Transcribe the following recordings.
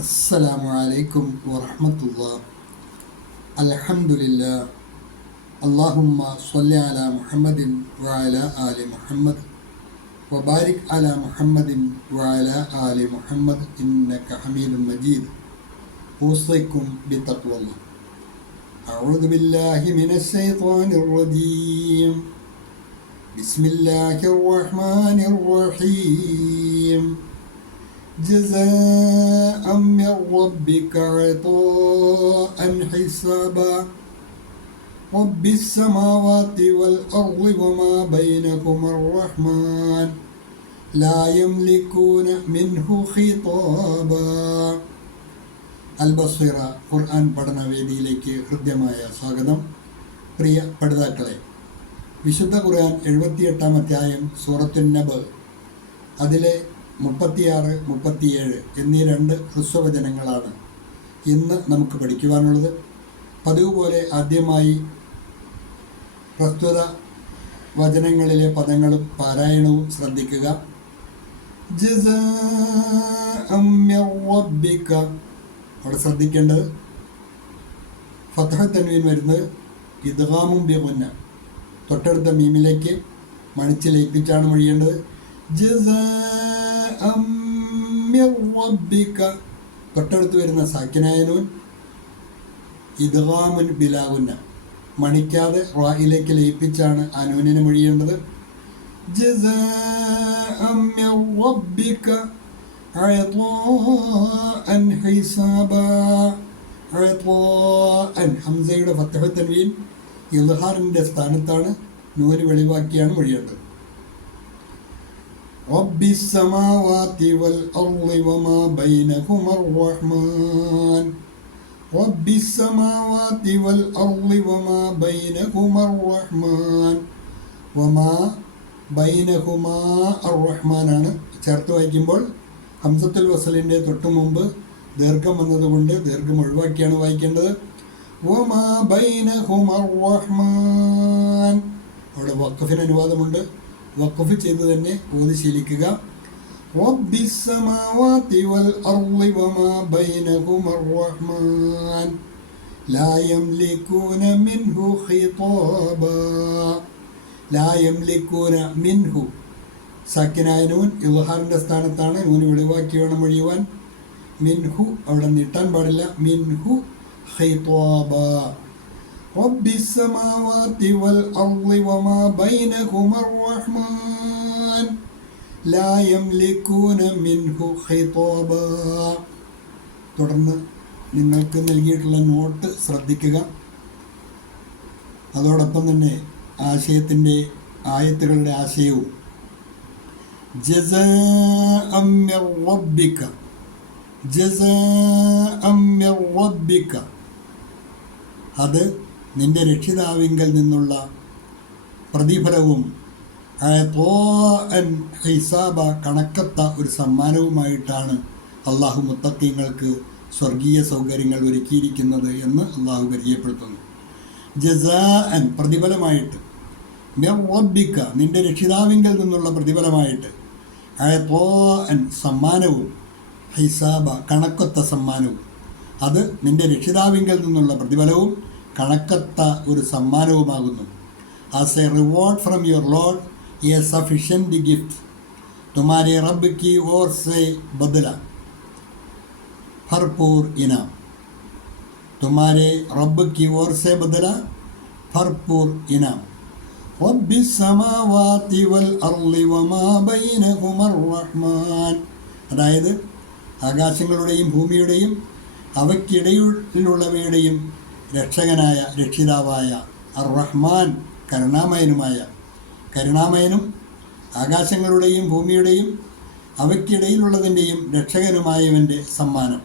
അസ്സലാമു അലൈക്കും വറഹ്മത്തുള്ളാഹി. അൽഹംദുലില്ലാഹ്. അല്ലാഹുമ്മ സ്വല്ലി അലാ മുഹമ്മദിൻ വഅലാ ആലി മുഹമ്മദ് വബാരിക് അലാ മുഹമ്മദിൻ വഅലാ ആലി മുഹമ്മദ് ഇന്നക ഹമീദും മജീദ്. ഊസിക്കും ബിത്തഖ്വല്ലാഹ്. അഊദു ബില്ലാഹി മിനശ് ശൈത്വാനിർ റജീം. ബിസ്മില്ലാഹിർ റഹ്മാനിർ റഹീം. جزاء من ربك عطاء حسابا رب السماوات والأرض وما بينهما الرحمن لا يملكون منه خطابا. അൽബസ്വീറ ഖുർആൻ പഠനവേദിയിലേക്ക് ഹൃദ്യമായ സ്വാഗതം. പ്രിയ പഠിതാക്കളെ, വിശുദ്ധ ഖുർആൻ 78-ാം അധ്യായം സൂറത്തുൻ നബ്, അതിലെ 36, 37 എന്നീ 2 ഹ്രസ്വവചനങ്ങളാണ് ഇന്ന് നമുക്ക് പഠിക്കുവാനുള്ളത്. പതിവ് പോലെ ആദ്യമായി പ്രസ്തുത വചനങ്ങളിലെ പദങ്ങളും പാരായണവും ശ്രദ്ധിക്കുക. ജസാഅം മിർ റബ്ബിക, അവിടെ ശ്രദ്ധിക്കേണ്ടത് ഫത്ഹ തൻവീൻ വരുന്നത് ഇദ്ഗാമും ബിഗുന്ന, തൊട്ടടുത്ത മീമിലേക്ക് മണിച്ച് ലയിപ്പിച്ചാണ് മൊഴിയേണ്ടത്. ജസാഅം മിർ റബ്ബിക, തൊട്ടടുത്ത് വരുന്ന സാക്കിനായ നൂൻ ഇദ്ഗാമുൻ ബിലാഗുന്ന, മണിക്കാതെ റായിലേക്ക് ലയിപ്പിച്ചാണ് ആ നൂനിനെ മൊഴിയേണ്ടത്. ജസാഅം മിർ റബ്ബിക അഅ്താഅൻ ഹിസാബാ. അഅ്താഅൻ ഹംസയുടെ ഫത്ഹ തൻവീൻ ഇദ്ഹാറിൻ്റെ സ്ഥാനത്താണ് നൂന് വെളിവാക്കിയാണ് മൊഴിയേണ്ടത്. رب السماوات والأرض وما بينهما الرحمن رب السماوات والأرض وما بينهما الرحمن وما بينهما الرحمن ആണ് ചേർത്ത് വായിക്കുമ്പോൾ ഹംസത്തുൽ വസലിൻ്റെ തൊട്ടു മുമ്പ് ദീർഘം വന്നതുകൊണ്ട് ദീർഘം ഒഴിവാക്കിയാണ് വായിക്കേണ്ടത്. വമാ ബൈനഹുമ الرحمن, അവിടെ വഖഫിന് അനുവാദമുണ്ട്, വഖഫ് ചെയ്ത് തന്നെ ഓതി ശീലിക്കുക. റബ്ബിസ് സമാവാതി വൽ അർളി വമാ ബൈനഹുമാ الرحمن ലാ യംലികൂന മിൻഹു ഖിതാബാ. ലാ യംലികൂന മിൻഹു, സാക്കിനായ നൂൻ ഇദ്ഹാറിൻ്റെ സ്ഥാനത്താണ്, നൂന് വെളിവാക്കി വേണം ഒഴിയുവാൻ. മിൻഹു അവിടെ നീട്ടാൻ പാടില്ല. മിൻഹു ഖിതാബാ. رب السماوات والأرض وما بينهما الرحمن لا يملكون منه خطابا. തുടർന്ന് നിങ്ങൾക്ക് നൽകിയിട്ടുള്ള നോട്ട് ശ്രദ്ധിക്കുക. അതോടൊപ്പം തന്നെ ആയത്തുകളുടെ ആശയവും. ജസാഅം മിർ റബ്ബിക, ജസാഅം മിർ റബ്ബിക, അത് നിന്റെ രക്ഷിതാവിങ്കൽ നിന്നുള്ള പ്രതിഫലവും അഅ്താഅൻ ഹിസാബ, കണക്കത്ത ഒരു സമ്മാനവുമായിട്ടാണ് അള്ളാഹു മുത്തഖീങ്ങൾക്ക് സ്വർഗീയ സൗകര്യങ്ങൾ ഒരുക്കിയിരിക്കുന്നത് എന്ന് അള്ളാഹു പരിചയപ്പെടുത്തുന്നു. ജസാഅൻ, പ്രതിഫലമായിട്ട്. മിർ റബ്ബിക, നിന്റെ രക്ഷിതാവിങ്കൽ നിന്നുള്ള പ്രതിഫലമായിട്ട്. അഅ്താഅൻ, സമ്മാനവും. ഹിസാബ, കണക്കത്ത സമ്മാനവും. അത് നിന്റെ രക്ഷിതാവിങ്കൽ നിന്നുള്ള പ്രതിഫലവും കണക്കത്ത ഒരു സമ്മാനവുമാകുന്നു. As a reward from your Lord a sufficient gift. തുമാരെ റബ്ബ് की ओर से बदला भरपूर इनाम. तुम्हारे रब की ओर से बदला भरपूर इनाम. रब्बि समावाति वल अर्ളി വമാ ബൈനഹുമാ الرحمن, അതായത് ആകാശങ്ങളുടെയും ഭൂമിയുടെയും അവയ്ക്കിടയിലുള്ളവയുടെയും രക്ഷകനായ രക്ഷിതാവായ അർ റഹ്മാൻ, കരുണാമയനും ആകാശങ്ങളുടെയും ഭൂമിയുടെയും അവയ്ക്കിടയിലുള്ളതിൻ്റെയും രക്ഷകനുമായവൻ്റെ സമ്മാനം.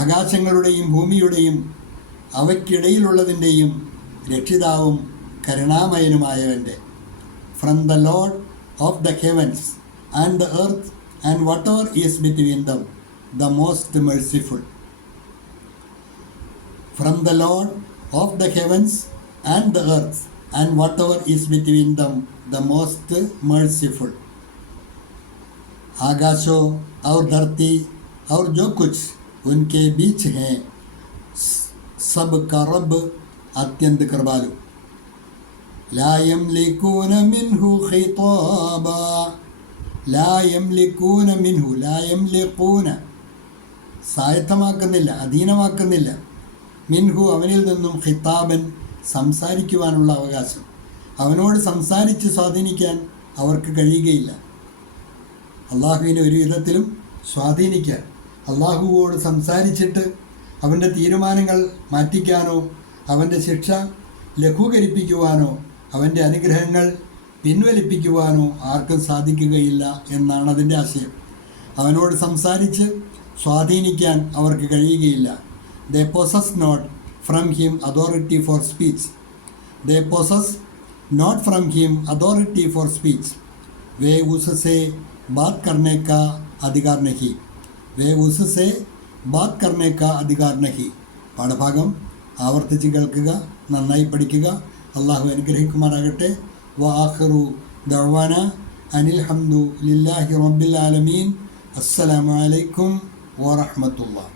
ആകാശങ്ങളുടെയും ഭൂമിയുടെയും അവയ്ക്കിടയിലുള്ളതിൻ്റെയും രക്ഷിതാവും കരുണാമയനുമായവൻ്റെ. From the Lord of the heavens and the earth and whatever is between them, the most merciful. From the Lord of the heavens and the earth and whatever is between them, the most merciful. आकाशो और धरती और जो कुछ उनके बीच हैं सब का रब अत्यंत कृपालु ला यमलिकून मिन्हु खिताबा ലാ യംലിക്കൂന മിൻഹു ലാ യംലിക്കൂന സായത്തമാക്കുന്നില്ല, അധീനമാക്കുന്നില്ല, മിൻഹു അവനിൽ നിന്നും ഖിതാബൻ സംസാരിക്കുവാനുള്ള അവകാശം. അവനോട് സംസാരിച്ച് സ്വാധീനിക്കാൻ അവർക്ക് കഴിയുകയില്ല. അള്ളാഹുവിനെ ഒരു വിധത്തിലും സ്വാധീനിക്കാൻ, അള്ളാഹുവോട് സംസാരിച്ചിട്ട് അവൻ്റെ തീരുമാനങ്ങൾ മാറ്റിക്കാനോ അവൻ്റെ ശിക്ഷ ലഘൂകരിപ്പിക്കുവാനോ അവൻ്റെ അനുഗ്രഹങ്ങൾ പിൻവലിപ്പിക്കുവാനോ ആർക്കും സാധിക്കുകയില്ല എന്നാണ് അതിൻ്റെ ആശയം. അവനോട് സംസാരിച്ച് സ്വാധീനിക്കാൻ അവർക്ക് കഴിയുകയില്ല. They possess not from him authority for speech. They possess not from him authority for speech. വേ ഉസ്സെ ബാത് കർനെ കാ അധികാർ നഹി. വേ ഉസ്സെ ബാത് കർനെ കാ അധികാർ നഹി. പാഠഭാഗം ആവർത്തിച്ച് കേൾക്കുക, നന്നായി പഠിക്കുക. അള്ളാഹു അനുഗ്രഹിക്കുമാറാകട്ടെ. വആഖിറു ദഅ്വാന അനിൽ ഹംദു ലില്ലാഹി റബ്ബിൽ ആലമീൻ. അസ്സലാമു അലൈക്കും വറഹ്മത്തുള്ളാഹി.